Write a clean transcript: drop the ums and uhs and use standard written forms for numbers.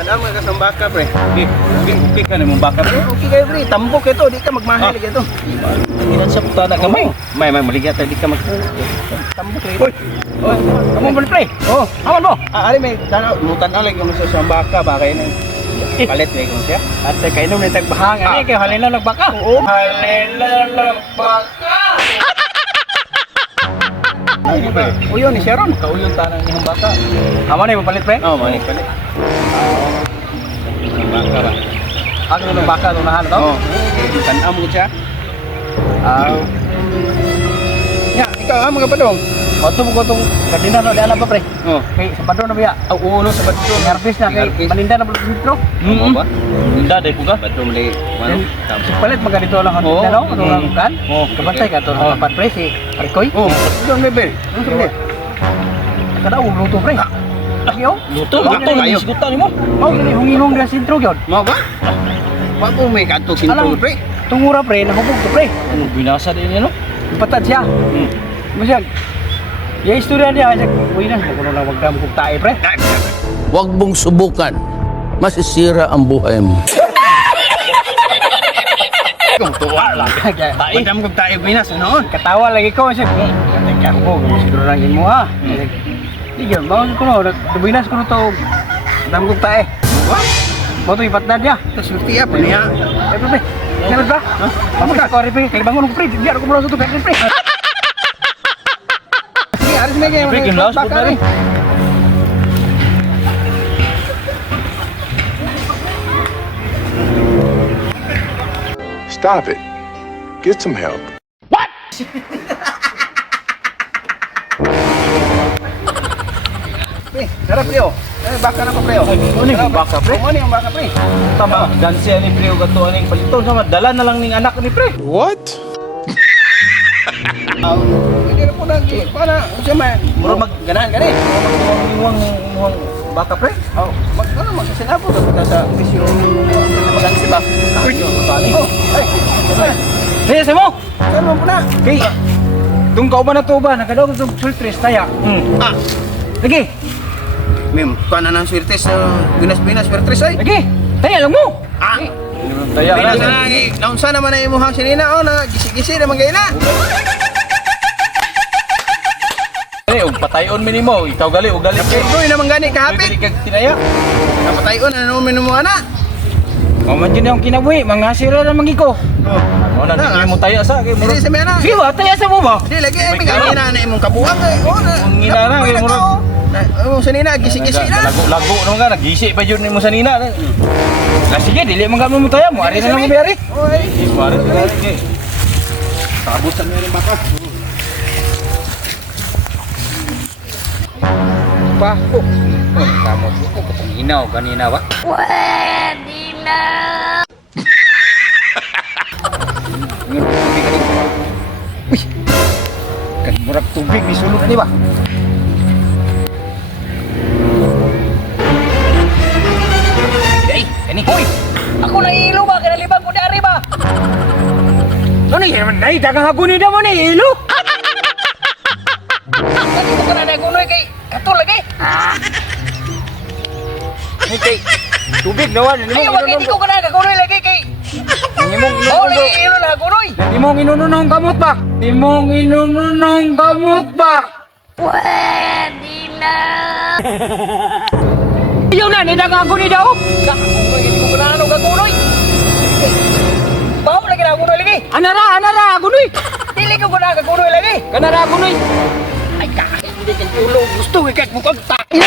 Kada mga kasambaka, pre. Okay ka naman baka pre. Okay kayo, pre. Tambok ito, di ka magmahal ito. Ilan sa puta na kamay. May maligat di ka mag tambok ito. Oh, kamu mo pre. Oh, Aman mo. ari may tanaw, mutan alay kung sa sambaka ba kay nang palit kay kung siya. At kay nung nitagbahang ani kay halin na nagbaka. Oo, halena nagbaka. Ay, pre. Uyo ni Sharon. Kauyon tanang niyang baka. Amo na palit pre. Oh, mani palit. Baka ba? Ako nung baka nung nahan to. Oh, tanaw mo siya. Ya, ikaw mga padong. Oto mo tong kadina no di alam pa pre. Oh, Kay sa padron na biya. uno sa bato. Harvest na kay Harvest. maninda na pala dito. Ba? Hindi day ko ka. Bato mali. Ano? Palit mga dito lang Oo. ano ano lang kan. Oo. Kabantay ka to Oo. na pan pre si Arikoy. Oh, doon may bel. Kada og luto pre. Ayo. Luto, Luto, luto, kayo. isgutan mo. Oh, gini hungihong dia sintro gyud. Mau ba? Wa po may kanto Alam. sinto, pre. Tungura pre nahubog to pre. Ano, binasa din yan, no? Patad siya. Masya. Ya istorya dia aja. Uy na kuno na magdam kog tae pre. Huwag mong subukan. Masisira ang buhay mo. Kung tuwa lang. Tae. Madam kog tayo binas noon. Katawa lagi ko siya. Katay ka mo, siguro lang mo ha. Di gyud mao kuno dubinas kuno to. Dam kog tae. Wa? Mo to ipatad dia. Kasulti apa niya? Eh pre. Nyalad ba? Amo ka ko pre. Kay bangon ko pre. Biar ko mo sa to pre. Sige, aris may kayo. Pre, kinlaos po Baka na rin. rin. Stop it. Get some help. Pre, sarap pre oh. Baka na pa pre oh. Ano yung baka pre? Ano yung baka pre? Tama, dansi ani pre ug ato aning paliton sama dala na lang ning anak ni pre. What? Hindi na po na. Para siya may. Mura mag Ganahan ka rin. muhang baka pre. Oh, magkasinabo ka sa bisyo. Magang si ba? Oh, ay. Pre sa mo. Saan mo po na? Kay tungkaw ba na to ba nakadaw to sultres taya. Ah, Lagi. mem, paano ng swerte sa Pinas-Pinas, Swertres ay? Lagi. Taya lang mo. Ah, Taya Pinas na. na lagi. Naunsa naman na imuhang sinina, oh, na gisi-gisi naman kayo na. Pre, ug patayon minimo, ikaw gali ug gali pre. Doy naman gani kahapit. Bili kag tinaya. Napatayon, ano naman mo ana? O man din yung kinabuhi mga sira na mangiko. Ano na Na, di mo taya sa kay mura. Hindi sa mga Sige ba taya sa mo ba? Hindi lagi ay may ganina na imong kabuang eh. Oh, na. Ang ngina na, kay murag. Oh, sinina gisi-gisi na. Lago naman ka, nagisi pa yun mo sa nina. Ah sige dili man gamon mo taya mo ari na lang mo biyari. Oy. Pare, pare. Sabot sa meron baka. Pa. Oh, tamo ko katong inaw kanina ba? Uy. Kan murag tubig di sulod ni ba? Ay, kani. Hoy. Ako na ilo ba kinalibang ko di ari ba? Ano yan? Nay, dagang haguni na mo ni ilo. Kasi ko na nagunoy kay kato lagi. Kay tubig nawan ni mo. Ay, wag hindi ko kana kagunoy lagi kay. Oh, lagi ilo na gunoy. Di mo inununong kamot ba? Di mo inununong kamot ba? Pwede na. Iyo na, ni dagang haguni daw. Kagunoy, hindi ko kana ano kagunoy. Bawo lagi na gunoy lagi. Anara, gunoy. Dili ko kana kagunoy lagi. Kanara gunoy. Ay, kahit hindi ka tulong, gusto ikak mo kang tayo.